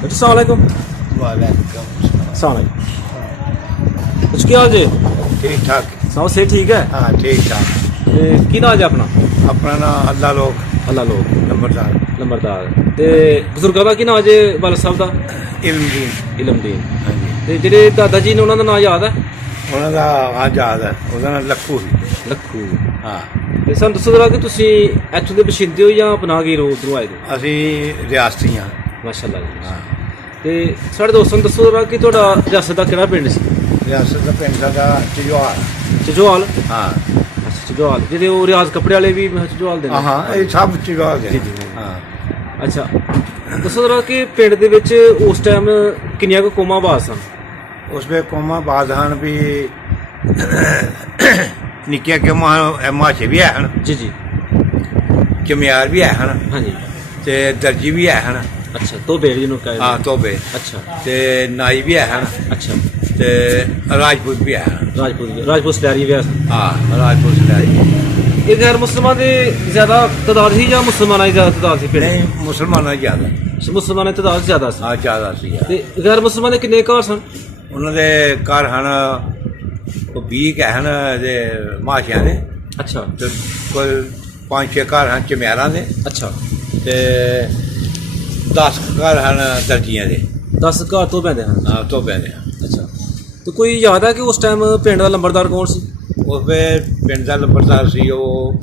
अस्सलाम वालेकुम सलाम। कुछ क्या हाल जी? ठीक ठाक। सब से ठीक है? हाँ ठीक ठाक। की नाम जी अपना? अपना नाम अल्लाह लोग अल्लाह लोग नंबरदार नंबरदार। ते बजुर्गों का की नाम जे वाल साहब का? इलमदीन। इलमदीन। हाँ जी ते जेडे दादा जी ने उन्होंने नाम याद है? ਉਹਨਾਂ ਦਾ हाँ याद है ਉਹਦਾ ਨਾਮ ਲੱਖੂ ਸੀ। ਲੱਖੂ। ਹਾਂ ਤੇ ਸਾਨੂੰ ਦੱਸੋ ਜਰਾ ਕਿ ਤੁਸੀਂ ਇੱਥੋਂ ਦੇ ਬਸ਼ਿੰਦੇ ਹੋ ਜਾਂ ਪਨਾਹ ਗਏ ਉਧਰੋਂ ਆਏ ਹੋ? ਅਸੀਂ ਰਿਆਸਤੀ ਹਾਂ। ਮਾਸ਼ਾਅੱਲਾ ਜੀ। ਹਾਂ ਤੇ ਸਾਡੇ ਦੋਸਤਾਂ ਨੂੰ ਦੱਸੋ ਜਰਾ ਕਿ ਤੁਹਾਡਾ ਰਿਆਸਤ ਦਾ ਕਿਹੜਾ ਪਿੰਡ ਸੀ? ਰਿਆਸਤ ਦਾ ਪਿੰਡ ਸਾਡਾ ਚਜਵਾਲ। ਚਜਵਾਲ। ਹਾਂ ਅੱਛਾ ਚਜਵਾਲ ਜਿਹੜੇ ਉਹ ਰਿਆਜ਼ ਕੱਪੜੇ ਵਾਲੇ ਵੀ ਚਜਵਾਲ ਦੇ ਨੇ? ਹਾਂ ਇਹ ਸਭ ਚਜਵਾਲ ਦੇ। ਜੀ ਜੀ। ਹਾਂ ਅੱਛਾ ਦੱਸੋ ਜਰਾ ਕਿ ਪਿੰਡ ਦੇ ਵਿੱਚ ਉਸ ਟਾਈਮ ਕਿੰਨੀਆਂ ਕੁ ਕੌਮਾਂ ਬਾਸ ਸਨ? ਉਸ ਵੇ ਕੌਮਾਂ ਬਾਦ ਹਨ ਵੀ ਨਿੱਕੀਆਂ ਕੌਮਾਂ ਮਾਛੇ ਵੀ ਹੈ ਹਨ ਜੀ ਜੀ। ਚਮਿਆਰ ਵੀ ਹੈ ਹਨ ਹਾਂਜੀ। ਤੇ ਦਰਜੀ ਵੀ ਹੈ ਹਨ। ਅੱਛਾ ਤੋਬੇ ਜਿਹਨੂੰ ਕਹਿੰਦੇ? ਹਾਂ ਤੋਬੇ। ਅੱਛਾ ਤੇ ਨਾਈ ਵੀ ਹੈ ਹਨ ਅੱਛਾ। ਤੇ ਰਾਜਪੂਤ ਵੀ ਹੈ ਹਨ। ਰਾਜਪੂਤ ਸਟੈਰੀ ਵੀ ਸਨ? ਹਾਂ ਰਾਜਪੂਤ ਸਟੈਰੀ। ਇਹ ਗੈਰ ਮੁਸਲਮਾਨ ਦੇ ਜ਼ਿਆਦਾ ਤਾਦਾਦ ਸੀ ਜਾਂ ਮੁਸਲਮਾਨਾਂ ਦੀ ਜ਼ਿਆਦਾ ਤਾਦਾਦ ਸੀ ਪਿੰਡ? ਨਹੀਂ ਮੁਸਲਮਾਨਾਂ ਦੀ ਜ਼ਿਆਦਾ। ਮੁਸਲਮਾਨਾਂ ਦੀ ਤਾਦਾਦ ਜ਼ਿਆਦਾ ਸੀ? ਹਾਂ ਜ਼ਿਆਦਾ ਸੀ। ਤੇ ਗੈਰ ਮੁਸਲਮਾਨ ਦੇ ਕਿੰਨੇ ਘਰ ਸਨ? ਉਹਨਾਂ ਦੇ ਘਰ ਹਨ ਉਹ 20 ਕੁ ਹਨ ਦੇ ਮਾਸ਼ਿਆਂ ਦੇ। ਅੱਛਾ। ਤੇ ਕੋਈ 5-6 ਘਰ ਹਨ ਚਮਿਆਰਾਂ ਦੇ। ਅੱਛਾ। ਤੇ 10 ਘਰ ਹਨ ਦਰਜੀਆਂ ਦੇ। 10 ਘਰ ਤੋਂ ਪੈਂਦੇ ਹਨ? ਹਾਂ ਤੋਬਿਆਂ ਦੇ। ਅੱਛਾ। ਤੇ ਕੋਈ ਯਾਦ ਹੈ ਕਿ ਉਸ ਟਾਈਮ ਪਿੰਡ ਦਾ ਲੰਬੜਦਾਰ ਕੌਣ ਸੀ? ਉਸ ਵੇ ਪਿੰਡ ਦਾ ਲੰਬੜਦਾਰ ਸੀ ਉਹ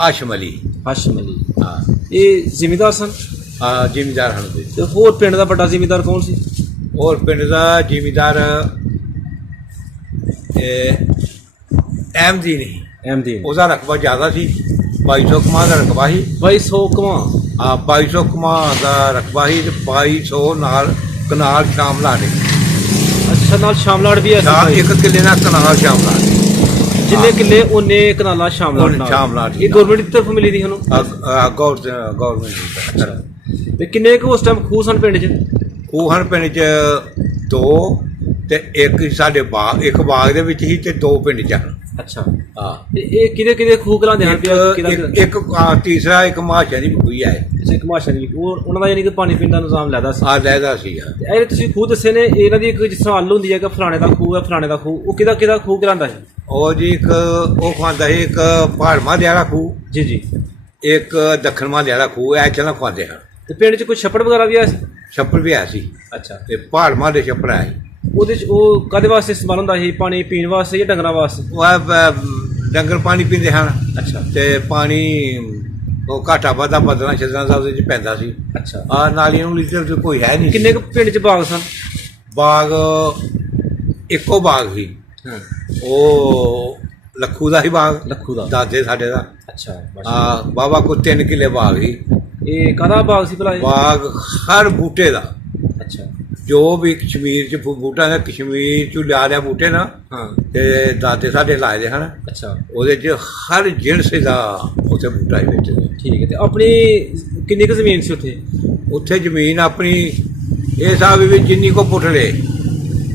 ਹਾਸ਼ਮ ਅਲੀ। ਹਾਸ਼ਮ ਅਲੀ। ਹਾਂ ਇਹ ਜ਼ਿਮੀਂਦਾਰ ਸਨ? ਹਾਂ ਜ਼ਿਮੀਂਦਾਰ ਹਨ। ਤੇ ਹੋਰ ਪਿੰਡ ਦਾ ਵੱਡਾ ਜ਼ਿਮੀਂਦਾਰ ਕੌਣ ਸੀ? ਹੋਰ ਪਿੰਡ ਦਾ ਜ਼ਿਮੀਂਦਾਰ ਅਹਿਮਦੀਨ ਸੀ। ਅਹਿਮਦੀਨ। ਉਹਦਾ ਰਕਬਾ ਜ਼ਿਆਦਾ ਸੀ। 2200 ਕਮਾਂ ਦਾ ਰਕਬਾ ਸੀ। 2200 ਕਮਾਂ? ਹਾਂ 2200 ਕਮਾਂ ਦਾ ਰਕਬਾ ਸੀ ਤੇ 2200 ਨਾਲ ਕਨਾਲ ਸ਼ਾਮਲਾਟ। ਅੱਛਾ ਨਾਲ ਸ਼ਾਮਲਾਟ ਵੀ ਹੈ? ਇੱਕ ਕਿੱਲੇ ਨਾਲ ਕਨਾਲ ਸ਼ਾਮਲਾਟ। ਜਿੰਨੇ ਕਿੱਲੇ ਉਹਨੇ ਕਨਾਲਾਂ ਸ਼ਾਮਲਾਟ। ਇਹ ਗਵਰਨਮੈਂਟ ਦੀ ਤਰਫੋਂ ਮਿਲੀ ਦੀ ਸਾਨੂੰ? ਗੌਰਮੈਂਟ। ਅੱਛਾ। ਤੇ ਕਿੰਨੇ ਕੁ ਉਸ ਟਾਈਮ ਖੂਹ ਸਨ ਪਿੰਡ 'ਚ? ਖੂਹ ਹਨ ਪਿੰਡ 'ਚ 2 ਤੇ ਇੱਕ ਸਾਡੇ ਬਾਗ, ਇੱਕ ਬਾਗ ਦੇ ਵਿੱਚ ਹੀ ਤੇ 2 ਪਿੰਡ 'ਚ ਹਨ। ਅੱਛਾ। ਹਾਂ ਤੇ ਇਹ ਕਿਹਦੇ ਖੂਹ ਕਲਾਉਂਦੇ ਹਨ? ਇੱਕ ਤੀਸਰਾ ਇੱਕ ਮਾਸ਼ਾ ਦੀ ਖੂਹੀ ਹੈ। ਅੱਛਾ ਇੱਕ ਮਾਸ਼ਾ ਦੀ। ਉਹਨਾਂ ਦਾ ਯਾਨੀ ਕਿ ਪਾਣੀ ਪੀਣ ਦਾ ਨਿਜ਼ਾਮ ਲੈਦਾ ਸੀ? ਹਾਂ ਲੈਦਾ ਸੀਗਾ। ਤੇ ਇਹ ਤੁਸੀਂ ਖੂਹ ਦੱਸੇ ਨੇ ਇਹਨਾਂ ਦੀ ਇੱਕ ਜਿਸ ਤਰ੍ਹਾਂ ਹੱਲ ਹੁੰਦੀ ਹੈ ਕਿ ਫਲਾਣੇ ਦਾ ਖੂਹ ਹੈ ਫਲਾਣੇ ਦਾ ਖੂਹ, ਉਹ ਕਿਹਦਾ ਖੂਹ ਕਲਾਉਂਦਾ ਸੀ? ਉਹ ਜੀ ਇੱਕ ਉਹ ਖਵਾਉਂਦਾ ਸੀ ਇੱਕ ਪਹਾੜਮਾ ਦੇ ਵਾਲਾ ਖੂਹ। ਜੀ ਜੀ। ਇੱਕ ਦੱਖਣ ਮਾ ਦੇ ਵਾਲਾ ਖੂਹ ਐ ਚਲਾ ਖਵਾਉਂਦੇ ਹਨ। ਤੇ ਪਿੰਡ 'ਚ ਕੋਈ ਛੱਪੜ ਵਗੈਰਾ ਵੀ ਆਇਆ ਸੀ? ਛੱਪੜ ਵੀ ਆਇਆ ਸੀ। ਅੱਛਾ। ਤੇ ਪਹਾੜਮਾ ਦੇ ਛੱਪੜ ਆਏ। ਉਹਦੇ 'ਚ ਉਹ ਕਾਹਦੇ ਵਾਸਤੇ ਇਸਤੇਮਾਲ ਹੁੰਦਾ ਸੀ? ਪਾਣੀ ਪੀਣ ਵਾਸਤੇ ਜਾਂ ਡੰਗਰਾਂ ਵਾਸਤੇ? ਉਹ ਡੰਗਰ ਪਾਣੀ ਪੀਂਦੇ ਹਨ। ਅੱਛਾ। ਤੇ ਪਾਣੀ ਉਹ ਘਾਟਾ ਵਾਧਾ ਬਦਲਣਾ ਛੱਡਣਾ ਦਾ ਉਹਦੇ 'ਚ ਪੈਂਦਾ ਸੀ। ਅੱਛਾ। ਆ ਨਾਲੀਆਂ ਨੂੰ ਲੀਟਰ ਕੋਈ ਹੈ ਨਹੀਂ। ਕਿੰਨੇ ਕੁ ਪਿੰਡ 'ਚ ਬਾਗ ਸਨ? ਬਾਗ ਇੱਕੋ ਬਾਗ ਸੀ। ਹਾਂ ਉਹ ਲੱਖੂ ਦਾ ਹੀ ਬਾਗ। ਲੱਖੂ ਦਾ? ਦਾਦੇ ਸਾਡੇ ਦਾ। ਅੱਛਾ। ਹਾਂ ਬਾਬਾ ਕੋ 3 ਕਿੱਲੇ ਬਾਗ ਸੀ। ਇਹ ਕਾਹਦਾ ਬਾਗ ਸੀ ਭਲਾ? ਬਾਗ ਹਰ ਬੂਟੇ ਦਾ। ਅੱਛਾ। ਜੋ ਵੀ ਕਸ਼ਮੀਰ 'ਚ ਬੂਟਾ ਹੈ ਕਸ਼ਮੀਰ 'ਚੋਂ ਲਿਆ ਰਿਹਾ ਬੂਟੇ ਨਾ। ਹਾਂ। ਤੇ ਦਾਦੇ ਸਾਡੇ ਲਾਏ ਦੇ ਹਨ। ਅੱਛਾ। ਉਹਦੇ 'ਚ ਹਰ ਜਿਣਸ ਦਾ ਉੱਥੇ ਬੂਟਾ ਹੀ ਵਿੱਚ। ਠੀਕ ਹੈ। ਤੇ ਆਪਣੀ ਕਿੰਨੀ ਕੁ ਜ਼ਮੀਨ ਸੀ ਉੱਥੇ? ਉੱਥੇ ਜ਼ਮੀਨ ਆਪਣੀ ਇਹ ਸਾਹਿਬ ਵੀ ਜਿੰਨੀ ਕੋ ਪੁੱਟ ਲਏ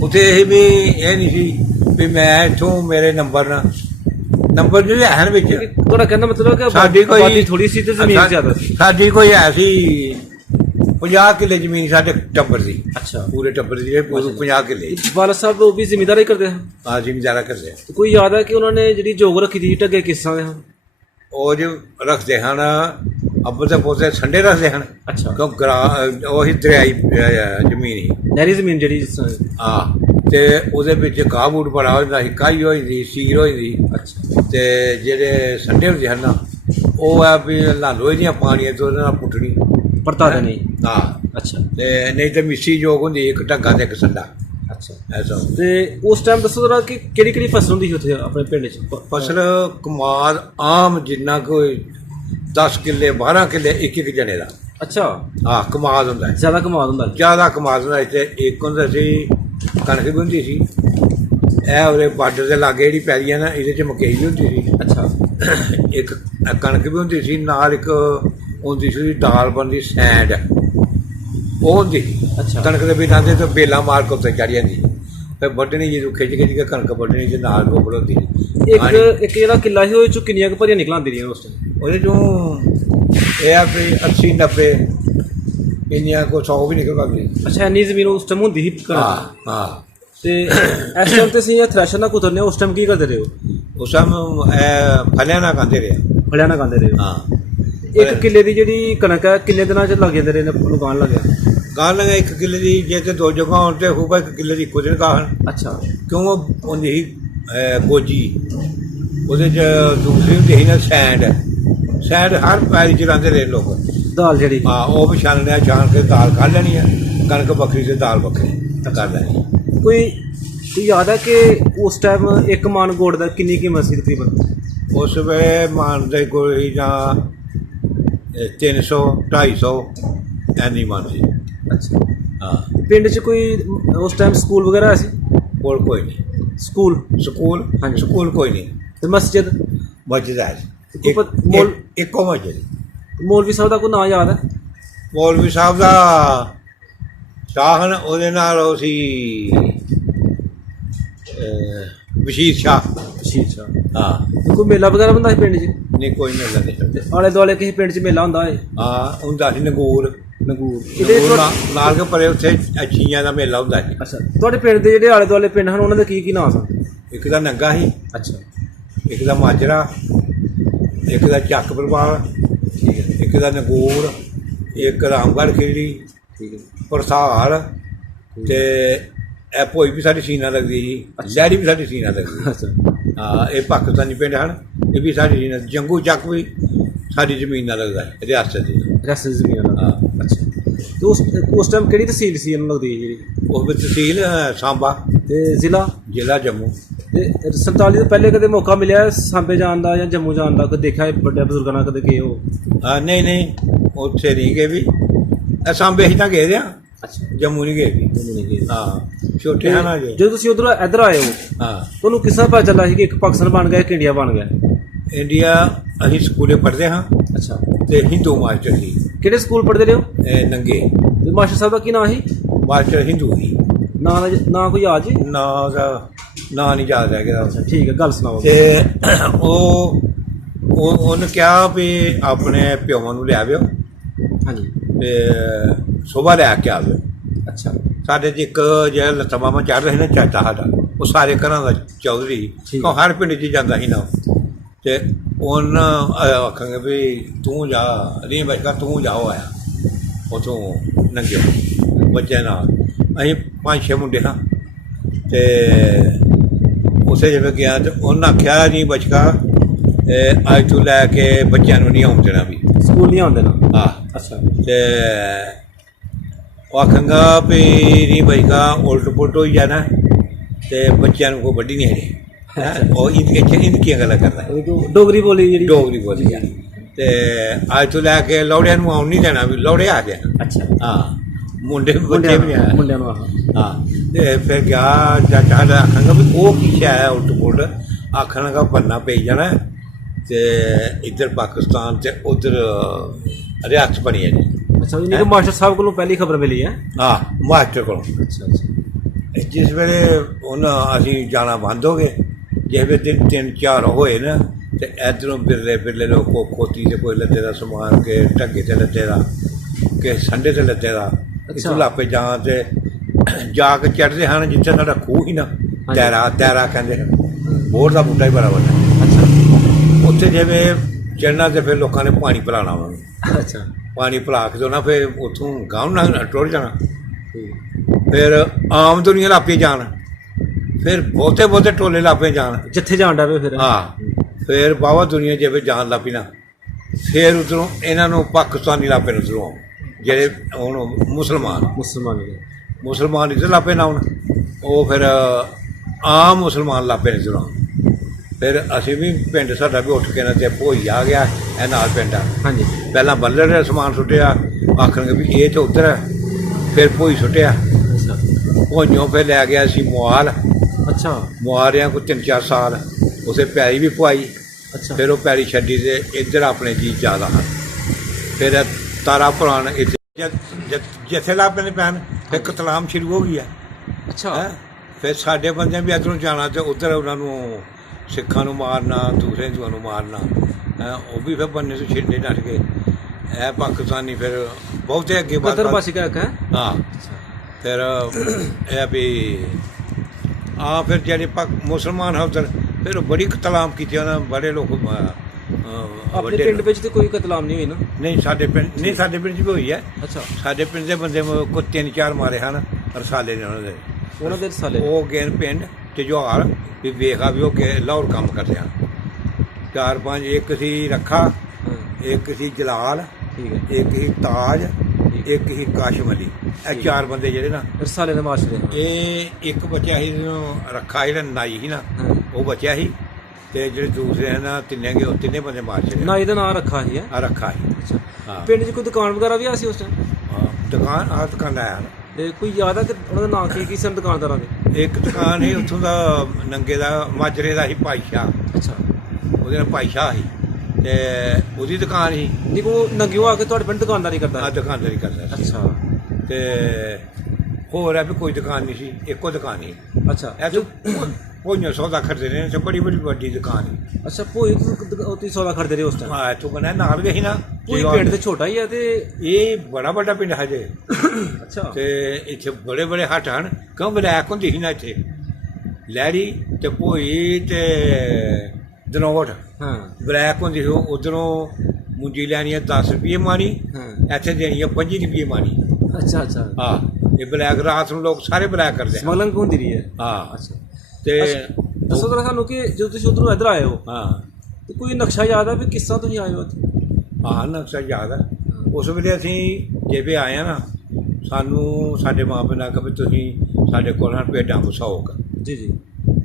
ਉੱਥੇ ਇਹ ਵੀ ਇਹ ਨਹੀਂ ਸੀ ਵੀ ਮੈਂ ਇੱਥੋਂ ਮੇਰੇ ਨੰਬਰ ਜਿਹੜੇ ਹਨ ਵਿੱਚ। ਤੁਹਾਡਾ ਕਹਿੰਦਾ ਮਤਲਬ ਕਿ ਸਾਡੀ ਕੋਈ ਥੋੜੀ ਸੀ ਤੇ ਜ਼ਮੀਨ ਜ਼ਿਆਦਾ ਸੀ? ਸਾਡੀ ਕੋਈ ਐਸੀ 50 ਕਿੱਲੇ ਜ਼ਮੀਨ ਸਾਡੇ ਟੱਬਰ ਦੀ। ਅੱਛਾ। ਪੂਰੇ ਟੱਬਰ ਦੀ 50 ਕਿੱਲੇ। ਵਾਲਾ ਸਾਹਿਬ ਉਹ ਵੀ ਜ਼ਿਮੀਂਦਾਰੀ ਕਰਦੇ ਹਨ? ਹਾਂ ਜ਼ਿਮੀਂਦਾਰਾ ਕਰਦੇ ਆ। ਕੋਈ ਯਾਦ ਹੈ ਕਿ ਉਹਨਾਂ ਨੇ ਜਿਹੜੀ ਜੋਗ ਰੱਖੀ ਸੀ ਢੱਗੇ ਕਿਸ ਤਰ੍ਹਾਂ ਦੇ ਹਨ? ਉਹ ਜੋ ਰੱਖਦੇ ਹਨ ਅੱਬਲ ਦੇ ਪੋਤੇ ਸੰਡੇ ਰੱਖਦੇ ਹਨ। ਅੱਛਾ। ਕਿਉਂ ਉਹੀ ਦਰਿਆਈ ਜ਼ਮੀਨ ਹੀ ਨਹਿਰੀ ਜ਼ਮੀਨ ਜਿਹੜੀ ਜਿਸ ਤਰ੍ਹਾਂ? ਹਾਂ। ਤੇ ਉਹਦੇ ਵਿੱਚ ਘਾਹ ਬੂਟ ਬੜਾ ਹੋ ਜਾਂਦਾ ਸੀ, ਕਾਈ ਹੋ ਜਾਂਦੀ, ਸੀਰ ਹੋ ਜਾਂਦੀ। ਅੱਛਾ। ਤੇ ਜਿਹੜੇ ਸੰਡੇ ਹੁੰਦੇ ਹਨ ਨਾ ਉਹ ਆ ਵੀ ਲਾਲੋ ਦੀਆਂ ਪਾਣੀਆਂ ਤੋਂ ਉਹਦੇ ਨਾਲ ਪੁੱਟਣੀ ਪਰਤਾ ਦੇ ਨਹੀਂ? ਹਾਂ। ਅੱਛਾ। ਤੇ ਨਹੀਂ ਤਾਂ ਮਿੱਸੀ ਜੋਗ ਹੁੰਦੀ ਇੱਕ ਢੱਗਾ ਤੇ ਇੱਕ ਸੰਡਾ। ਅੱਛਾ। ਐਸਾ। ਤੇ ਉਸ ਟਾਈਮ ਦੱਸੋ ਜਰਾ ਕਿ ਕਿਹੜੀ ਫਸਲ ਹੁੰਦੀ ਸੀ ਉੱਥੇ ਆਪਣੇ ਪਿੰਡ 'ਚ? ਫਸਲ ਕਮਾਦ ਆਮ ਜਿੰਨਾ ਕੋਈ 10 ਕਿੱਲੇ 12 ਕਿੱਲੇ ਇੱਕ ਜਣੇ ਦਾ। ਅੱਛਾ। ਹਾਂ ਕਮਾਦ ਹੁੰਦਾ। ਜ਼ਿਆਦਾ ਕਮਾਦ ਹੁੰਦਾ? ਜ਼ਿਆਦਾ ਕਮਾਦ ਹੁੰਦਾ। ਇੱਥੇ ਇੱਕ ਹੁੰਦਾ ਸੀ ਕਣਕ ਵੀ ਹੁੰਦੀ ਸੀ। ਇਹ ਉਹਦੇ ਬਾਰਡਰ ਦੇ ਲਾਗੇ ਜਿਹੜੀ ਪੈਲੀਆਂ ਨਾ ਇਹਦੇ 'ਚ ਮਕਈ ਵੀ ਹੁੰਦੀ ਸੀ। ਅੱਛਾ। ਇੱਕ ਕਣਕ ਵੀ ਹੁੰਦੀ ਸੀ ਨਾਲ ਇੱਕ ਹੁੰਦੀ ਸੀ ਦਾਲ ਬਣਦੀ ਸੈਂਡ ਉਹ ਹੁੰਦੀ ਸੀ। ਅੱਛਾ। ਕਣਕ ਦੇ ਬਿਨਾਂ ਦੇ ਤਾਂ ਬੇਲਾਂ ਮਾਰ ਕੇ ਉੱਤੇ ਚੜ ਜਾਂਦੀ। ਫਿਰ ਵੱਢਣੀ ਜਦੋਂ ਖਿੱਚ ਕੇ ਕਣਕ ਵੱਢਣੀ ਤੇ ਨਾਲ ਗੋਬਰ ਹੁੰਦੀ ਇੱਕ ਜਿਹੜਾ ਕਿੱਲਾ ਸੀ ਉਹਦੇ 'ਚੋਂ ਕਿੰਨੀਆਂ ਕੁ ਭਰੀਆਂ ਨਿਕਲ ਆਉਂਦੀਆਂ ਰਹੀਆਂ ਉਸ ਟਾਈਮ? ਉਹਦੇ 'ਚੋਂ ਇਹ ਆ ਵੀ 80-90 ਇੰਨੀਆਂ ਕੋ 100 ਵੀ ਨਿਕਲ ਪਾਉਂਦੀ। ਅੱਛਾ, ਇੰਨੀ ਜ਼ਮੀਨ ਉਸ ਟਾਈਮ ਹੁੰਦੀ ਸੀ ਹਾਂ ਕਣਕ? ਹਾਂ। ਤੇ ਇਸ ਟਾਈਮ ਤੇ ਅਸੀਂ ਥ੍ਰੈਸ਼ਰ ਨਾਲ ਕੁਤਰਨੇ, ਉਸ ਟਾਈਮ ਕੀ ਕਰਦੇ ਰਹੇ ਹੋ? ਉਸ ਟਾਈਮ ਫਲਿਆਂ ਨਾਲ ਖਾਂਦੇ ਰਹੇ। ਫੜਿਆ ਨਾ ਖਾਂਦੇ ਰਹੇ ਹੋ? ਹਾਂ। ਇੱਕ ਕਿੱਲੇ ਦੀ ਜਿਹੜੀ ਕਣਕ ਹੈ ਕਿੰਨੇ ਦਿਨਾਂ 'ਚ ਲੱਗ ਜਾਂਦੇ ਰਹੇ ਨੇ ਲਗਾਉਣ ਲੱਗਿਆ? ਗਾਹ ਲਗਾ 1 ਕਿੱਲੇ ਦੀ, ਜੇ ਤੇ 2 ਜਗ੍ਹਾ ਹੋਣ ਤੇ ਹੋਊਗਾ 1 ਕਿੱਲੇ ਦੀ ਇੱਕੋ ਦਿਨ ਗਾਹਣ। ਅੱਛਾ। ਕਿਉਂ ਹੁੰਦੀ ਸੀ ਗੋਜੀ, ਉਹਦੇ 'ਚ ਦੂਸਰੀ ਹੁੰਦੀ ਸੀ ਨਾ ਸੈਂਡ। ਸੈਂਡ ਹਰ ਪੈਲੀ 'ਚ ਲਾਉਂਦੇ ਰਹੇ ਲੋਕ। ਦਾਲ ਜਿਹੜੀ? ਹਾਂ, ਉਹ ਵੀ ਛਾਨਣਿਆ, ਛਾਣ ਕੇ ਦਾਲ ਕੱਢ ਲੈਣੀ ਆ, ਕਣਕ ਵੱਖਰੀ ਤੇ ਦਾਲ ਵੱਖਰੀ ਕਰ ਲੈਣੀ। ਕੋਈ ਯਾਦ ਹੈ ਕਿ ਉਸ ਟਾਈਮ 1 ਮਣ ਗੁੜ ਦਾ ਕਿੰਨੀ ਕੀਮਤ ਸੀ ਤਕਰੀਬਨ? ਉਸ ਵੇਲੇ ਮਣ ਦੇ ਕੋਈ ਜਾਂ 300 250 ਐਨੀ ਮਣ ਸੀ। ਅੱਛਾ। ਹਾਂ। ਪਿੰਡ 'ਚ ਕੋਈ ਉਸ ਟਾਈਮ ਸਕੂਲ ਵਗੈਰਾ ਸੀ? ਕੋਲ ਕੋਈ ਨਹੀਂ ਸਕੂਲ? ਸਕੂਲ? ਹਾਂਜੀ। ਸਕੂਲ ਕੋਈ ਨਹੀਂ। ਤੇ ਮਸਜਿਦ? ਮਸਜਿਦ ਹੈ ਇੱਕੋ ਮਸਜਿਦ। ਮੌਲਵੀ ਸਾਹਿਬ ਦਾ ਕੋਈ ਨਾਂ ਯਾਦ ਹੈ? ਮੌਲਵੀ ਸਾਹਿਬ ਦਾ ਸ਼ਾਹਨ, ਉਹਦੇ ਨਾਲ ਉਹ ਸੀ ਬਸ਼ੀਰ ਸ਼ਾਹ। ਬਸ਼ੀਰ ਸ਼ਾਹ। ਹਾਂ। ਕੋਈ ਮੇਲਾ ਵਗੈਰਾ ਹੁੰਦਾ ਸੀ ਪਿੰਡ 'ਚ? ਨਹੀਂ, ਕੋਈ ਮੇਲਾ ਨਹੀਂ। ਆਲੇ ਦੁਆਲੇ ਕਿਸੇ ਪਿੰਡ 'ਚ ਮੇਲਾ ਹੁੰਦਾ ਹੈ? ਹਾਂ, ਹੁੰਦਾ ਸੀ ਨਗੂਰ। ਨਗੂਰ ਨਾਲ ਕੇ ਪਰੇ ਉੱਥੇ ਅੱਛੀਆਂ ਦਾ ਮੇਲਾ ਹੁੰਦਾ ਸੀ। ਅੱਛਾ। ਤੁਹਾਡੇ ਪਿੰਡ ਦੇ ਜਿਹੜੇ ਆਲੇ ਦੁਆਲੇ ਪਿੰਡ ਹਨ ਉਹਨਾਂ ਦੇ ਕੀ ਨਾਂ ਸਨ? ਇੱਕ ਦਾ ਨੰਗਾ ਸੀ। ਅੱਛਾ। ਇੱਕ ਦਾ ਮਾਜਰਾ, ਇੱਕ ਦਾ ਚੱਕ ਪਰਵਾਲ, ਠੀਕ ਹੈ। ਇੱਕ ਦਾ ਨਗੂਰ, ਇੱਕ ਰਾਮਗੜ੍ਹ ਖੇੜੀ, ਠੀਕ ਹੈ। ਪ੍ਰਸਾਰ, ਤੇ ਇਹ ਭੋਈ ਵੀ ਸਾਡੀ ਸੀਨਾ ਲੱਗਦੀ ਜੀ, ਲਹਿੜੀ ਵੀ ਸਾਡੀ ਸੀਨਾ ਲੱਗਦੀ। ਅੱਛਾ। ਹਾਂ, ਇਹ ਪਾਕਿਸਤਾਨੀ ਪਿੰਡ ਹਨ, ਇਹ ਵੀ ਸਾਡੀ ਸੀਨਾ। ਜੰਗੂ ਚੱਕ ਵੀ ਸਾਡੀ ਜ਼ਮੀਨ ਨਾਲ ਲੱਗਦਾ ਹੈ, ਰਿਆਸਤ ਦੀ। ਰਿਆਸਤ ਦੀ ਜ਼ਮੀਨ ਨਾਲ? ਹਾਂ। ਅੱਛਾ। ਤੇ ਉਸ ਟਾਈਮ ਕਿਹੜੀ ਤਹਿਸੀਲ ਸੀ ਇਹਨੂੰ ਲੱਗਦੀ ਜਿਹੜੀ? ਉਸ ਵਿੱਚ ਤਹਿਸੀਲ ਸਾਂਬਾ ਤੇ ਜ਼ਿਲ੍ਹਾ ਜੰਮੂ। ਤੇ 47 ਤੋਂ ਪਹਿਲੇ ਕਦੇ ਮੌਕਾ ਮਿਲਿਆ ਸਾਂਬੇ ਜਾਣ ਦਾ ਜਾਂ ਜੰਮੂ ਜਾਣ ਦਾ? ਕਦੇ ਦੇਖਿਆ ਵੱਡੇ ਬਜ਼ੁਰਗਾਂ ਨਾਲ ਕਦੇ ਗਏ ਹੋ? ਨਹੀਂ, ਉੱਥੇ ਨਹੀਂ ਗਏ ਵੀ। ਸਾਂਬੇ ਅਸੀਂ ਤਾਂ ਗਏ ਦੇ ਹਾਂ। ਅੱਛਾ। ਜੰਮੂ ਨਹੀਂ ਗਏ ਵੀ। ਜੰਮੂ ਨਹੀਂ ਗਏ? ਹਾਂ, ਛੋਟੇ ਹਨ ਅਜੇ। ਜਦੋਂ ਤੁਸੀਂ ਉੱਧਰੋਂ ਇੱਧਰ ਆਏ ਹੋ, ਹਾਂ, ਤੁਹਾਨੂੰ ਕਿਸ ਤਰ੍ਹਾਂ ਪਤਾ ਚੱਲਾ ਸੀ ਕਿ ਇੱਕ ਪਾਕਿਸਤਾਨ ਬਣ ਗਿਆ, ਇੱਕ ਇੰਡੀਆ ਬਣ ਗਿਆ? ਇੰਡੀਆ ਅਸੀਂ ਸਕੂਲੇ ਪੜ੍ਹਦੇ ਹਾਂ। ਅੱਛਾ। ਤੇ ਹਿੰਦੂ ਮਾਸਟਰ ਸੀ। ਕਿਹੜੇ ਸਕੂਲ ਪੜ੍ਹਦੇ ਰਹੇ ਹੋ? ਨੰਗੇ। ਤੇ ਮਾਸਟਰ ਸਾਹਿਬ ਦਾ ਕੀ ਨਾਂ ਸੀ? ਮਾਸਟਰ ਹਿੰਦੂ ਸੀ। ਨਾਂ ਕੋਈ ਯਾਦ ਜੀ? ਨਾਂ ਦਾ ਨਾਂ ਨਹੀਂ ਯਾਦ ਰਹਿ ਗਿਆ। ਅੱਛਾ, ਠੀਕ ਹੈ, ਗੱਲ ਸੁਣਾਓ। ਤੇ ਉਹਨੇ ਕਿਹਾ ਵੀ ਆਪਣੇ ਪਿਓਾਂ ਨੂੰ ਲਿਆਵਿਓ। ਹਾਂਜੀ। ਤੇ ਸੁਬਾਹ ਲੈ ਕੇ ਆਵਿਓ। ਅੱਛਾ। ਸਾਡੇ 'ਚ ਇੱਕ ਜਿਹੜਾ ਲੱਤਾਂ ਬਾਹਾਂ ਚੜ੍ਹ ਰਹੇ ਨਾ ਚਾਚਾ ਸਾਡਾ, ਉਹ ਸਾਰੇ ਘਰਾਂ ਦਾ ਚੌਧਰੀ ਸੀ, ਉਹ ਹਰ ਪਿੰਡ 'ਚ ਜਾਂਦਾ ਸੀ ਨਾ। ਤੇ ਉਹਨਾਂ ਆਖਾਂਗੇ ਵੀ ਤੂੰ ਜਾ ਰੀਂ ਬਚਕਾ, ਤੂੰ ਜਾਓ ਆਇਆ ਉੱਥੋਂ ਨੰਗੇ ਬੱਚਿਆਂ ਨਾਲ। ਅਸੀਂ 5-6 ਮੁੰਡੇ ਹਾਂ। ਤੇ ਉਸੇ ਜਿਵੇਂ ਗਿਆ ਤੇ ਉਹਨਾਂ ਆਖਿਆ ਨਹੀਂ ਬਚਕਾ ਅੱਜ ਤੋਂ ਲੈ ਕੇ ਬੱਚਿਆਂ ਨੂੰ ਨਹੀਂ ਆਉਣ ਦੇਣਾ ਵੀ, ਸਕੂਲ ਨਹੀਂ ਆਉਣ ਦੇਣਾ। ਹਾਂ। ਅੱਛਾ। ਤੇ ਉਹ ਆਖਾਂਗਾ ਵੀ ਨਹੀਂ ਬਚਕਾ ਉਲਟ ਪੁਲਟ ਹੋਈ ਜਾਣਾ ਤੇ ਬੱਚਿਆਂ ਨੂੰ ਕੋਈ ਵੱਡੀ ਨਹੀਂ ਹੈਗੀ। ਉਹ ਇਨਕੀਆਂ ਗੱਲਾਂ ਕਰਦਾ, ਡੋਗਰੀ ਬੋਲੀ ਜਿਹੜੀ? ਡੋਗਰੀ ਬੋਲੀ ਆ। ਤੇ ਅੱਜ ਤੋਂ ਲੈ ਕੇ ਲੌੜਿਆਂ ਨੂੰ ਆਉਣ ਨਹੀਂ ਦੇਣਾ ਵੀ, ਲੌੜੇ ਆ ਜਾਣਾ। ਅੱਛਾ। ਹਾਂ, ਮੁੰਡੇ ਬੱਚੇ ਵੀ ਨਹੀਂ ਆਇਆ। ਮੁੰਡਿਆਂ ਨੂੰ? ਹਾਂ। ਤੇ ਫਿਰ ਗਿਆ ਚਾਚਾ ਸਾਡਾ, ਆਖਾਂਗਾ ਵੀ ਉਹ ਕੀ ਸ਼ੈ ਹੈ ਉਲਟ ਪੁਲਟ, ਆਖਣਗਾ ਬੰਨਾ ਪਈ ਜਾਣਾ ਤੇ ਇੱਧਰ ਪਾਕਿਸਤਾਨ ਤੇ ਉੱਧਰ ਰਿਆਸਤ ਬਣੀ ਹੈ ਜੀ। ਅੱਛਾ। ਯਾਨੀ ਕਿ ਮਾਸਟਰ ਸਾਹਿਬ ਕੋਲੋਂ ਪਹਿਲੀ ਖਬਰ ਮਿਲੀ ਹੈ? ਹਾਂ, ਮਾਸਟਰ ਕੋਲੋਂ। ਅੱਛਾ ਅੱਛਾ। ਜਿਸ ਵੇਲੇ ਅਸੀਂ ਜਾਣਾ ਬੰਦ ਹੋ ਗਏ, ਜਿਸ ਵੇਲੇ 3-4 ਹੋਏ ਨਾ, ਤੇ ਇੱਧਰੋਂ ਬਿਰਲੇ ਲੋਕ ਖੋਤੀ ਤੇ ਕੋਈ ਲੱਦੇ ਦਾ ਸਮਾਨ, ਕੇ ਢੱਗੇ ਤੇ ਲੱਦੇ ਦਾ, ਕਿ ਸੰਡੇ ਤੇ ਲੱਦੇ ਦਾ, ਇੱਥੋਂ ਲਾਪੇ ਜਾਂ ਤੇ ਜਾ ਕੇ ਚੜ੍ਹਦੇ ਹਨ ਜਿੱਥੇ ਸਾਡਾ ਖੂਹ ਹੀ ਨਾ, ਤੈਰਾ ਕਹਿੰਦੇ ਹਨ, ਬੋਰ ਦਾ ਬੂਟਾ ਹੀ ਬੜਾ ਵੱਡਾ। ਅੱਛਾ। ਉੱਥੇ ਜਿਵੇਂ ਚੜ੍ਹਨਾ ਤੇ ਫਿਰ ਲੋਕਾਂ ਨੇ ਪਾਣੀ ਪਿਲਾਉਣਾ ਉਹਨਾਂ ਨੂੰ। ਅੱਛਾ। ਪਾਣੀ ਪਿਲਾ ਕੇ ਦੇਣਾ, ਫਿਰ ਉੱਥੋਂ ਗਾਂਹ ਨਾਲ ਟੁਰ ਜਾਣਾ। ਫਿਰ ਆਮ ਦੁਨੀਆ ਲਾਪੇ ਜਾਣ, ਫਿਰ ਬਹੁਤੇ ਟੋਲੇ ਲਾਪੇ ਜਾਣ, ਜਿੱਥੇ ਜਾਣ ਡਿਆ ਫਿਰ। ਹਾਂ। ਫਿਰ ਬਾਵਾ ਦੁਨੀਆ ਜਿਵੇਂ ਜਾਣ ਲੱਗ ਪਈ ਨਾ, ਫਿਰ ਉੱਧਰੋਂ ਇਹਨਾਂ ਨੂੰ ਪਾਕਿਸਤਾਨੀ ਲਾਪੇ ਨੂੰ ਉੱਧਰੋਂ ਜਿਹੜੇ ਹੁਣ ਮੁਸਲਮਾਨ ਇੱਧਰ ਲਾਪੇ ਨਾ ਹੁਣ, ਉਹ ਫਿਰ ਆਮ ਮੁਸਲਮਾਨ ਲਾਪੇ ਨੇ ਉੱਧਰੋਂ। ਫਿਰ ਅਸੀਂ ਵੀ ਪਿੰਡ ਸਾਡਾ ਵੀ ਉੱਠ ਕੇ ਨਾ ਤੇ ਭੋਈ ਆ ਗਿਆ, ਇਹ ਨਾਲ ਪਿੰਡ ਆ। ਹਾਂਜੀ। ਪਹਿਲਾਂ ਬੱਲਰ ਦਾ ਸਮਾਨ ਸੁੱਟਿਆ, ਆਖਣਗੇ ਵੀ ਇਹ ਤਾਂ ਉੱਧਰ ਹੈ, ਫਿਰ ਭੋਈ ਸੁੱਟਿਆ। ਭੋਈਓ ਫਿਰ ਲੈ ਗਿਆ ਅਸੀਂ ਮੁਆਲ। ਅੱਛਾ। ਮੁਆਰਿਆਂ ਕੋਈ 3-4 ਸਾਲ ਉਸੇ ਪੈਲੀ ਵੀ ਪਵਾਈ। ਅੱਛਾ। ਫਿਰ ਉਹ ਪੈਲੀ ਛੱਡੀ ਤੇ ਇੱਧਰ ਆਪਣੇ ਜੀ ਜ਼ਿਆਦਾ ਹਨ। ਫਿਰ ਤਾਰਾ ਪੁਰਾਣ ਇੱਥੇ ਜਿੱਥੇ ਲਾਪੇ ਨੇ ਪੈਣ, ਫਿਰ ਕਤਲਾਮ ਸ਼ੁਰੂ ਹੋ ਗਈ ਆ। ਅੱਛਾ। ਫਿਰ ਸਾਡੇ ਬੰਦਿਆਂ ਵੀ ਇੱਧਰੋਂ ਜਾਣਾ ਤੇ ਉੱਧਰ ਉਹਨਾਂ ਨੂੰ ਸਿੱਖਾਂ ਨੂੰ ਮਾਰਨਾ, ਦੂਸਰੇ ਹਿੰਦੂਆਂ ਨੂੰ ਮਾਰਨਾ। ਉਹ ਵੀ ਫਿਰ ਬੰਨੇ ਤੋਂ ਛਿੰਡੇ ਨੱਠ ਗਏ। ਇਹ ਪਾਕਿਸਤਾਨੀ ਫਿਰ ਬਹੁਤੇ ਅੱਗੇ ਕਦਰ ਬਚ ਕੇ ਰੱਖਿਆ। ਹਾਂ ਫਿਰ ਇਹ ਵੀ ਫਿਰ ਜਿਹੜੇ ਮੁਸਲਮਾਨ ਹੈ ਉੱਧਰ ਫਿਰ ਬੜੀ ਕਤਲਾਮ ਕੀਤੀ ਉਹਨਾਂ ਬੜੇ ਲੋਕ ਆਪਣੇ ਪਿੰਡ ਵਿੱਚ ਤੇ ਕੋਈ ਕਤਲਾਮ ਨਹੀਂ ਹੋਈ ਨਾ? ਨਹੀਂ ਸਾਡੇ ਪਿੰਡ 'ਚ ਵੀ ਹੋਈ ਹੈ। ਅੱਛਾ। ਸਾਡੇ ਪਿੰਡ ਦੇ ਬੰਦੇ ਕੋਈ 3-4 ਮਾਰੇ ਹਨ ਰਸਾਲੇ ਨੇ ਉਹਨਾਂ ਦੇ ਰਸਾਲੇ। ਉਹ ਗਏ ਪਿੰਡ ਚਜਵਾਲ ਵੀ ਵੇਖਾ ਵੀ ਉਹ ਲਾਹੌਰ ਕੰਮ ਕਰਦੇ ਹਨ। 4-5 ਇੱਕ ਸੀ ਰੱਖਾ, ਇੱਕ ਸੀ ਜਲਾਲ, ਇੱਕ ਸੀ ਤਾਜ, ਇੱਕ ਸੀ ਕਾਸ਼ਮ ਅਲੀ। ਇਹ 4 ਬੰਦੇ ਜਿਹੜੇ ਨਾ ਰਸਾਲੇ ਦੇ ਮਾਸ਼ਰੇ। ਇਹ ਇੱਕ ਬਚਿਆ ਸੀ ਰੱਖਾ ਜਿਹੜਾ ਨਾਈ ਸੀ ਨਾ ਉਹ ਬਚਿਆ ਸੀ, ਤੇ ਜਿਹੜੇ ਦੂਸਰੇ ਹਨ ਤਿੰਨੇ ਗਏ ਉਹ ਤਿੰਨੇ ਬੰਦੇ ਮਾਰ ਛੜੇ। ਨਾਈ ਦਾ ਨਾਂ ਰੱਖਾ ਸੀ? ਰੱਖਾ ਸੀ। ਹਾਂ। ਪਿੰਡ 'ਚ ਕੋਈ ਦੁਕਾਨ ਵਗੈਰਾ ਵੀ ਆ ਸੀ ਉਸ ਟਾਈਮ? ਹਾਂ ਦੁਕਾਨ ਆਇਆ। ਤੇ ਕੋਈ ਯਾਦ ਆ ਕਿ ਉਹਨਾਂ ਦਾ ਨਾਂ ਕੀ ਸਨ ਦੁਕਾਨਦਾਰਾਂ ਦੇ? ਇੱਕ ਦੁਕਾਨ ਸੀ ਉੱਥੋਂ ਦਾ ਨੰਗੇ ਦਾ ਮਾਜਰੇ ਦਾ ਸੀ ਭਾਈ ਸ਼ਾਹ। ਅੱਛਾ। ਉਹਦੇ ਨਾਲ ਭਾਈ ਸ਼ਾਹ ਸੀ ਤੇ ਉਹਦੀ ਦੁਕਾਨ ਸੀ। ਨਹੀਂ ਕੋ ਨੰਗਿਓ ਆ ਕੇ ਤੁਹਾਡੇ ਪਿੰਡ ਦੁਕਾਨਦਾਰੀ ਕਰਦਾ? ਦੁਕਾਨਦਾਰੀ ਕਰਦਾ। ਅੱਛਾ। ਤੇ ਹੋਰ ਹੈ ਵੀ ਕੋਈ ਦੁਕਾਨ ਨਹੀਂ ਸੀ, ਇੱਕੋ ਦੁਕਾਨ ਸੀ। ਅੱਛਾ। ਇਹ ਤੋਂ ਭੋਈਆਂ ਸੌਦਾ ਖੜਦੇ ਰਹੇ ਤੇ ਬੜੀ ਵੱਡੀ ਦੁਕਾਨ ਸੀ। ਅੱਛਾ। ਭੋਈ ਤੁਸੀਂ ਸੌਦਾ ਖੜਦੇ ਰਹੇ ਉਸ ਟਾਈਮ? ਹਾਂ ਇੱਥੋਂ ਕਹਿੰਦਾ ਨਾਲ ਗਏ ਸੀ ਨਾ। ਭੋਈ ਪਿੰਡ ਤੇ ਛੋਟਾ ਹੀ ਆ ਤੇ ਇਹ ਬੜਾ ਵੱਡਾ ਪਿੰਡ ਹੈ ਜੇ। ਅੱਛਾ। ਤੇ ਇੱਥੇ ਬੜੇ ਹੱਟ ਹਨ ਕਿਉਂ ਬਲੈਕ ਹੁੰਦੀ ਸੀ ਨਾ ਇੱਥੇ ਲਹਿਰੀ ਤੇ ਭੋਈ ਤੇ ਦਨੋਟ। ਹਾਂ। ਬਲੈਕ ਹੁੰਦੀ ਸੀ। ਉਧਰੋਂ ਮੁੰਜੀ ਲੈਣੀ ਹੈ 10 ਰੁਪਏ ਮਾਣੀ, ਇੱਥੇ ਦੇਣੀ ਹੈ 25 ਰੁਪਏ ਮਾਣੀ। ਅੱਛਾ। ਹਾਂ ਇਹ ਬਲੈਕ ਰਾਤ ਨੂੰ ਲੋਕ ਸਾਰੇ ਬਲੈਕ ਕਰਦੇ। ਸਮਗਲਿੰਗ ਹੁੰਦੀ ਰਹੀ ਹੈ। ਹਾਂ। ਅੱਛਾ। ਤੇ ਦੱਸੋ ਜਰਾ ਸਾਨੂੰ ਕਿ ਜਦੋਂ ਤੁਸੀਂ ਉਧਰੋਂ ਇੱਧਰ ਆਏ ਹੋ ਹਾਂ ਤੇ ਕੋਈ ਨਕਸ਼ਾ ਯਾਦ ਆ ਵੀ ਕਿਸ ਤਰ੍ਹਾਂ ਤੁਸੀਂ ਆਏ ਹੋ ਇੱਥੇ? ਹਾਂ ਨਕਸ਼ਾ ਯਾਦ ਆ। ਉਸ ਵੇਲੇ ਅਸੀਂ ਜਿਵੇਂ ਆਏ ਆ ਨਾ ਸਾਨੂੰ ਸਾਡੇ ਮਾਂ ਪਿਓ ਨੇ ਆਖਿਆ ਵੀ ਤੁਸੀਂ ਸਾਡੇ ਕੋਲ ਹਨ ਭੇਡਾਂ ਵਸਾਓ। ਜੀ।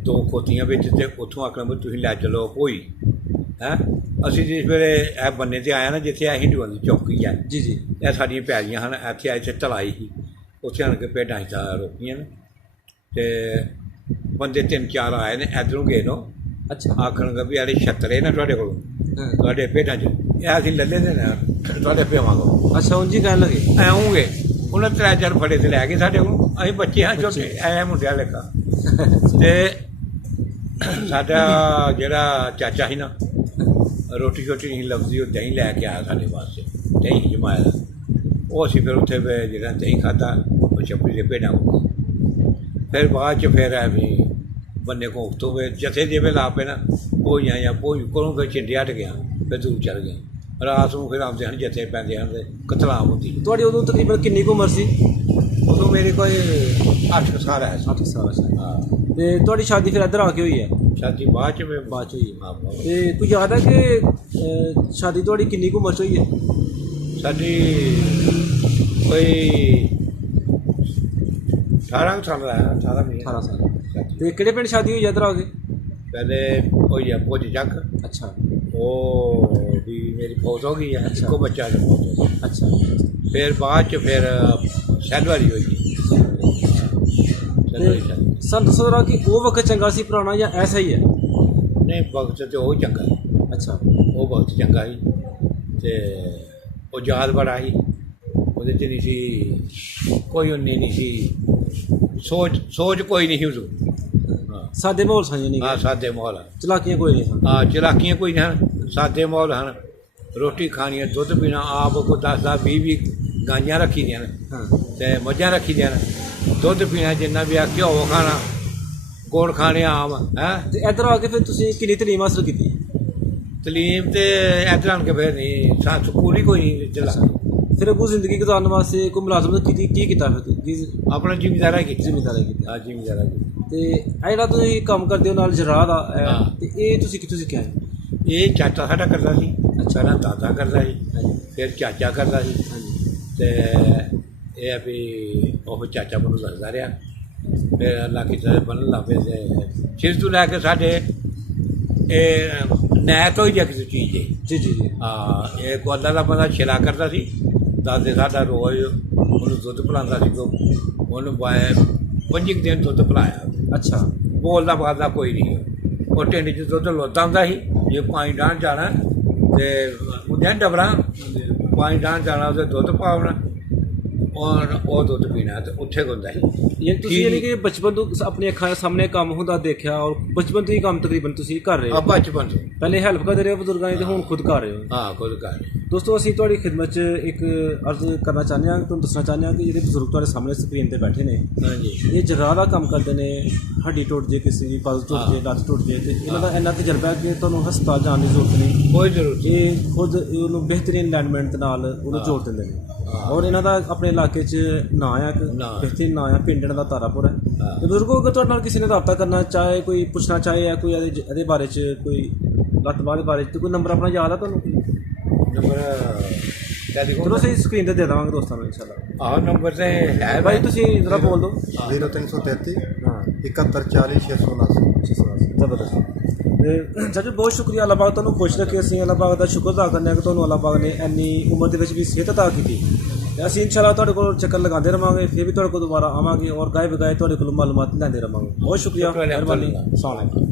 2 ਖੋਤੀਆਂ ਵਿੱਚ ਤੇ ਉੱਥੋਂ ਆਖਣਾ ਵੀ ਤੁਸੀਂ ਲੈ ਚਲੋ ਭੋਈ ਹੈ। ਅਸੀਂ ਜਿਸ ਵੇਲੇ ਇਹ ਬੰਨੇ 'ਤੇ ਆਇਆ ਨਾ ਜਿੱਥੇ ਇਹ ਹਿੰਦੂਆਂ ਦੀ ਚੌਕੀ ਹੈ। ਜੀ। ਇਹ ਸਾਡੀਆਂ ਪੈਲੀਆਂ ਹਨ। ਇੱਥੇ ਢਲਾਈ ਸੀ, ਉੱਥੇ ਆਣ ਕੇ ਭੇਡਾਂ ਤਾਂ ਰੋਕੀਆਂ ਨੇ ਤੇ ਬੰਦੇ 3-4 ਆਏ ਨੇ ਇੱਧਰੋਂ ਗਏ ਨੋ। ਅੱਛਾ। ਆਖਣਗੇ ਵੀ ਆੜੇ ਛੱਤਰੇ ਨਾ ਤੁਹਾਡੇ ਕੋਲ ਤੁਹਾਡੇ ਭੇਡਾਂ 'ਚ ਇਹ ਅਸੀਂ ਲੱਲੇ ਦੇ ਨਾ ਤੁਹਾਡੇ ਪਿਆਵਾਂ ਕੋਲ। ਅੱਛਾ। ਉਂਝ ਹੀ ਕਹਿਣ ਲੱਗੇ ਐਉਂਗੇ ਉਹਨਾਂ 3-4 ਫੜੇ ਤੇ ਲੈ ਗਏ ਸਾਡੇ ਕੋਲ। ਅਸੀਂ ਬੱਚੇ ਹਾਂ ਛੋਟੇ ਐ ਮੁੰਡਿਆਂ ਲੇਖਾ। ਤੇ ਸਾਡਾ ਜਿਹੜਾ ਚਾਚਾ ਸੀ ਨਾ ਰੋਟੀ ਨਹੀਂ ਲੱਭਦੀ, ਉਹ ਦਹੀਂ ਲੈ ਕੇ ਆਇਆ ਸਾਡੇ ਵਾਸਤੇ, ਦਹੀਂ ਜਮਾਇਆ ਦਾ। ਉਹ ਅਸੀਂ ਫਿਰ ਉੱਥੇ ਜਿਹੜਾ ਦਹੀਂ ਖਾਧਾ ਉਹ ਛੱਪੜੀ ਦੇ ਭੇਡਾਂ ਕੋਲ। ਫਿਰ ਬਾਅਦ 'ਚ ਫਿਰ ਐਵੇਂ ਬੰਨੇ ਕੋ ਉੱਤੋਂ ਜਥੇ ਜਿਵੇਂ ਲਾ ਪਏ ਨਾ ਭੋਈਆਂ ਜਾਂ ਭੋਈ ਕੋਲੋਂ ਫਿਰ ਛਿੰਡੇ ਹਟ ਗਿਆ, ਫਿਰ ਦੂਰ ਚਲ ਗਿਆ। ਰਾਤ ਨੂੰ ਫਿਰ ਆਉਂਦੇ ਹਨ ਜਥੇ ਪੈਂਦੇ ਹਨ ਤੇ ਕਤਲਾਮ ਹੁੰਦੀ। ਤੁਹਾਡੀ ਉਦੋਂ ਤਕਰੀਬਨ ਕਿੰਨੀ ਕੁ ਉਮਰ ਸੀ? ਉਦੋਂ ਮੇਰੇ ਕੋਈ 8 ਸਾਲ ਹੈ। 8 ਸਾਲ। ਹਾਂ। ਤੇ ਤੁਹਾਡੀ ਸ਼ਾਦੀ ਫਿਰ ਇੱਧਰ ਆ ਕੇ ਹੋਈ ਹੈ? ਸ਼ਾਦੀ ਬਾਅਦ 'ਚ ਹੋਈ। ਹਾਂ। ਤੇ ਕੋਈ ਯਾਦ ਹੈ ਕਿ ਸ਼ਾਦੀ ਤੁਹਾਡੀ ਕਿੰਨੀ ਕੁ ਉਮਰ 'ਚ ਹੋਈ ਹੈ? ਸਾਡੀ ਕੋਈ 18 ਸਾਲ ਦਾ ਹੈ। 18 ਸਾਲ। ਤੇ ਕਿਹੜੇ ਪਿੰਡ ਸ਼ਾਦੀ ਹੋਈ ਇੱਧਰ ਆ ਕੇ? ਪਹਿਲੇ ਹੋਈ ਹੈ ਪੁੱਜ ਚੱਕ। ਅੱਛਾ। ਉਹ ਵੀ ਮੇਰੀ ਫੌਜ ਹੋ ਗਈ ਹੈ। ਇੱਕੋ ਬੱਚਾ ਹੈ ਫੌਜ ਹੋ ਗਿਆ। ਅੱਛਾ। ਫਿਰ ਬਾਅਦ 'ਚ ਫਿਰ ਸੈਲਵਾਰੀ ਹੋਈ। ਸਾਨੂੰ ਦੱਸੋ ਜਰਾ ਕਿ ਉਹ ਵਕਤ ਚੰਗਾ ਸੀ ਪੁਰਾਣਾ ਜਾਂ ਐਸਾ ਹੀ ਹੈ? ਨਹੀਂ ਵਕਤ ਤੇ ਉਹ ਚੰਗਾ ਸੀ। ਅੱਛਾ। ਉਹ ਵਕਤ ਚੰਗਾ ਸੀ ਤੇ ਉਹ ਯਾਦ ਬੜਾ ਸੀ। ਉਹਦੇ 'ਚ ਨਹੀਂ ਸੀ ਕੋਈ ਉਨੀ ਨਹੀਂ ਸੀ ਸੋਚ ਕੋਈ ਨਹੀਂ ਸੀ ਉਦੋਂ। ਹਾਂ। ਸਾਦੇ ਮਾਹੌਲ ਸਨ ਨਹੀਂ? ਹਾਂ ਸਾਦੇ ਮਾਹੌਲ। ਚਲਾਕੀਆਂ ਕੋਈ ਨਹੀਂ ਸਨ? ਹਾਂ ਚਲਾਕੀਆਂ ਕੋਈ ਨਹੀਂ ਹਨ। ਸਾਦੇ ਮਾਹੌਲ ਹਨ। ਰੋਟੀ ਖਾਣੀ ਹੈ, ਦੁੱਧ ਪੀਣਾ। ਆਪ ਕੋਈ 10-10 20 ਗਾਈਆਂ ਰੱਖੀ ਦੀਆਂ ਨੇ ਤੇ ਮੱਝਾਂ ਰੱਖੀ ਦੀਆਂ ਨੇ। ਦੁੱਧ ਪੀਣਾ ਜਿੰਨਾ ਵੀ ਆ, ਘਿਓ ਖਾਣਾ, ਗੁੜ ਖਾਣੇ ਆਮ ਹੈ। ਤੇ ਇੱਧਰ ਆ ਕੇ ਫਿਰ ਤੁਸੀਂ ਕਿੰਨੀ ਤਲੀਮ ਹਾਸਲ ਕੀਤੀ? ਤਲੀਮ ਤੇ ਇੱਧਰ ਆਣ ਕੇ ਫਿਰ ਨਹੀਂ ਸਾਨੂੰ ਪੂਰੀ ਕੋਈ ਨਹੀਂ ਚੱਲਾ। ਫਿਰ ਅੱਗੋਂ ਜ਼ਿੰਦਗੀ ਗੁਜ਼ਾਰਨ ਵਾਸਤੇ ਕੋਈ ਮੁਲਾਜ਼ਮਤ ਕੀਤੀ? ਕੀ ਕੀਤਾ ਫਿਰ? ਆਪਣਾ ਜ਼ਿਮੀਂਦਾਰਾ ਕੀਤਾ। ਹਾਂ ਜ਼ਿਮੀਂਦਾਰਾ ਕੀਤਾ। ਤੇ ਇਹ ਜਿਹੜਾ ਤੁਸੀਂ ਕੰਮ ਕਰਦੇ ਹੋ ਨਾਲ ਜਰਾ ਦਾ ਤੇ ਇਹ ਤੁਸੀਂ ਕਿੱਥੋਂ ਸਿੱਖਿਆ? ਇਹ ਚਾਚਾ ਸਾਡਾ ਕਰਦਾ ਸੀ। ਅੱਛਾ। ਨਾ ਦਾਦਾ ਕਰਦਾ ਸੀ, ਫਿਰ ਚਾਚਾ ਕਰਦਾ ਸੀ ਤੇ ਇਹ ਆ ਵੀ ਉਹ ਚਾਚਾ ਮੈਨੂੰ ਦੱਸਦਾ ਰਿਹਾ। ਫਿਰ ਅੱਲਾ ਕੀਤਾ ਬਣਨ ਲੱਗ ਪਏ ਤੇ ਸਿਰ ਤੋਂ ਲੈ ਕੇ ਸਾਡੇ ਇਹ ਨੈਤ ਹੋਈ ਜਾਂ ਕਿਸੇ ਚੀਜ਼ ਦੀ। ਜੀ। ਹਾਂ। ਇਹ ਕੋ ਅੱਲਾ ਦਾ ਬੰਦਾ ਛਿਲਾ ਕਰਦਾ ਸੀ। ਦਾਦੇ ਸਾਡਾ ਰੋਜ਼ ਉਹਨੂੰ ਦੁੱਧ ਪਿਲਾਉਂਦਾ ਸੀ। ਉਹਨੂੰ 25 ਦਿਨ ਦੁੱਧ ਪਿਲਾਇਆ। ਅੱਛਾ। ਬੋਲਦਾ ਬਾਲਦਾ ਕੋਈ ਨਹੀਂ। ਉਹ ਢਿੰਡ 'ਚ ਦੁੱਧ ਲੋਤਾ ਹੁੰਦਾ ਸੀ। ਜੇ ਪਾਣੀ ਡਾਹਣ ਜਾਣਾ ਤੇ ਉਹਦੇ ਡਬਰਾ ਪਾਣੀ ਡਾਹਣ ਜਾਣਾ ਉਹਦੇ ਦੁੱਧ ਪਾਉਣਾ ਔਰ ਉਹ ਦੁੱਧ ਪੀਣਾ ਤੇ ਉੱਥੇ ਹੁੰਦਾ ਸੀ। ਤੁਸੀਂ ਯਾਨੀ ਕਿ ਬਚਪਨ ਤੋਂ ਆਪਣੀ ਅੱਖਾਂ ਦੇ ਸਾਹਮਣੇ ਕੰਮ ਹੁੰਦਾ ਦੇਖਿਆ ਔਰ ਬਚਪਨ ਤੋਂ ਹੀ ਕੰਮ ਤਕਰੀਬਨ ਤੁਸੀਂ ਕਰ ਰਹੇ ਹੋ? ਬਚਪਨ ਤੋਂ। ਪਹਿਲੇ ਹੈਲਪ ਕਰਦੇ ਰਹੇ ਬਜ਼ੁਰਗਾਂ ਦੀ ਤੇ ਹੁਣ ਖੁਦ ਕਰ ਰਹੇ ਹੋ? ਹਾਂ ਖੁਦ ਕਰ ਰਹੇ। ਦੋਸਤੋ ਅਸੀਂ ਤੁਹਾਡੀ ਖਿਦਮਤ 'ਚ ਇੱਕ ਅਰਜ਼ ਕਰਨਾ ਚਾਹੁੰਦੇ ਹਾਂ, ਤੁਹਾਨੂੰ ਦੱਸਣਾ ਚਾਹੁੰਦੇ ਹਾਂ ਕਿ ਜਿਹੜੇ ਬਜ਼ੁਰਗ ਤੁਹਾਡੇ ਸਾਹਮਣੇ ਸਕਰੀਨ ਤੇ ਬੈਠੇ ਨੇ, ਹਾਂਜੀ ਇਹ ਜਰਾਹ ਦਾ ਕੰਮ ਕਰਦੇ ਨੇ। ਹੱਡੀ ਟੁੱਟ ਜੇ, ਕਿਸੇ ਦੀ ਪਲ ਟੁੱਟ ਜੇ, ਲੱਤ ਟੁੱਟ ਜੇ, ਤੇ ਇਹਨਾਂ ਦਾ ਇੰਨਾ ਤਜਰਬਾ ਹੈ ਕਿ ਤੁਹਾਨੂੰ ਹਸਪਤਾਲ ਜਾਣ ਦੀ ਜ਼ਰੂਰਤ ਨਹੀਂ। ਕੋਈ ਜ਼ਰੂਰਤ ਨਹੀਂ। ਇਹ ਖੁਦ ਉਹਨੂੰ ਬਿਹਤਰੀਨ ਅਲਾਈਨਮੈਂਟ ਦੇ ਨਾਲ ਉਹਨੂੰ ਜੋੜ ਦਿੰਦੇ ਨੇ। ਔਰ ਇਹਨਾਂ ਦਾ ਆਪਣੇ ਇਲਾਕੇ 'ਚ ਨਾਂ ਆ, ਇੱਕ ਬਿਹਤਰੀਨ ਨਾਂ ਆ, ਪਿੰਡ ਇਹਨਾਂ ਦਾ ਤਾਰਾਪੁਰ ਹੈ। ਤੇ ਬਜ਼ੁਰਗੋ, ਅਗਰ ਤੁਹਾਡੇ ਨਾਲ ਕਿਸੇ ਨੇ ਰਾਬਤਾ ਕਰਨਾ ਚਾਹੇ, ਕੋਈ ਪੁੱਛਣਾ ਚਾਹੇ ਜਾਂ ਕੋਈ ਇਹਦੇ ਬਾਰੇ 'ਚ, ਕੋਈ ਲੱਤ ਬਾਹ ਦੇ ਬਾਰੇ 'ਚ, ਕੋਈ ਨੰਬਰ ਆਪਣਾ ਯਾਦ ਆ ਤੁਹਾਨੂੰ? ਨੰਬਰ ਚਲੋ ਅਸੀਂ ਸਕਰੀਨ ਤੇ ਦੇ ਦੇਵਾਂਗੇ ਦੋਸਤਾਂ ਨੂੰ ਇਨਸ਼ਾਅੱਲਾ। ਆਹ ਨੰਬਰ ਤੇ ਹੈ ਭਾਈ, ਤੁਸੀਂ ਜ਼ਰਾ ਬੋਲ ਦਿਓ। 0333 ਹਾਂ 7140 679। ਜ਼ਬਰਦਸਤ। ਤੇ ਚਾਚੂ ਬਹੁਤ ਸ਼ੁਕਰੀਆ, ਅੱਲਾਹ ਪਾਕ ਤੁਹਾਨੂੰ ਖੁਸ਼ ਰੱਖੇ। ਅਸੀਂ ਅੱਲਾਹ ਪਾਕ ਦਾ ਸ਼ੁਕਰ ਅਦਾ ਕਰਦੇ ਹਾਂ ਕਿ ਤੁਹਾਨੂੰ ਅੱਲਾਹ ਪਾਕ ਨੇ ਇੰਨੀ ਉਮਰ ਦੇ ਵਿੱਚ ਵੀ ਸਿਹਤ ਅਤਾ ਕੀਤੀ। ਤੇ ਅਸੀਂ ਇਨਸ਼ਾਅੱਲਾ ਤੁਹਾਡੇ ਕੋਲ ਚੱਕਰ ਲਗਾਉਂਦੇ ਰਹਾਂਗੇ, ਫਿਰ ਵੀ ਤੁਹਾਡੇ ਕੋਲ ਦੁਬਾਰਾ ਆਵਾਂਗੇ ਔਰ ਗਾਏ ਬਗਾਏ ਤੁਹਾਡੇ ਕੋਲ ਮਾਲੂਮਾਤ ਲੈਂਦੇ ਰਹਾਂਗੇ। ਬਹੁਤ ਸ਼ੁਕਰੀਆ, ਮਿਹਰਬਾਨੀ। ਅਸਲਾਮ ਵਾਲੇਕੁਮ।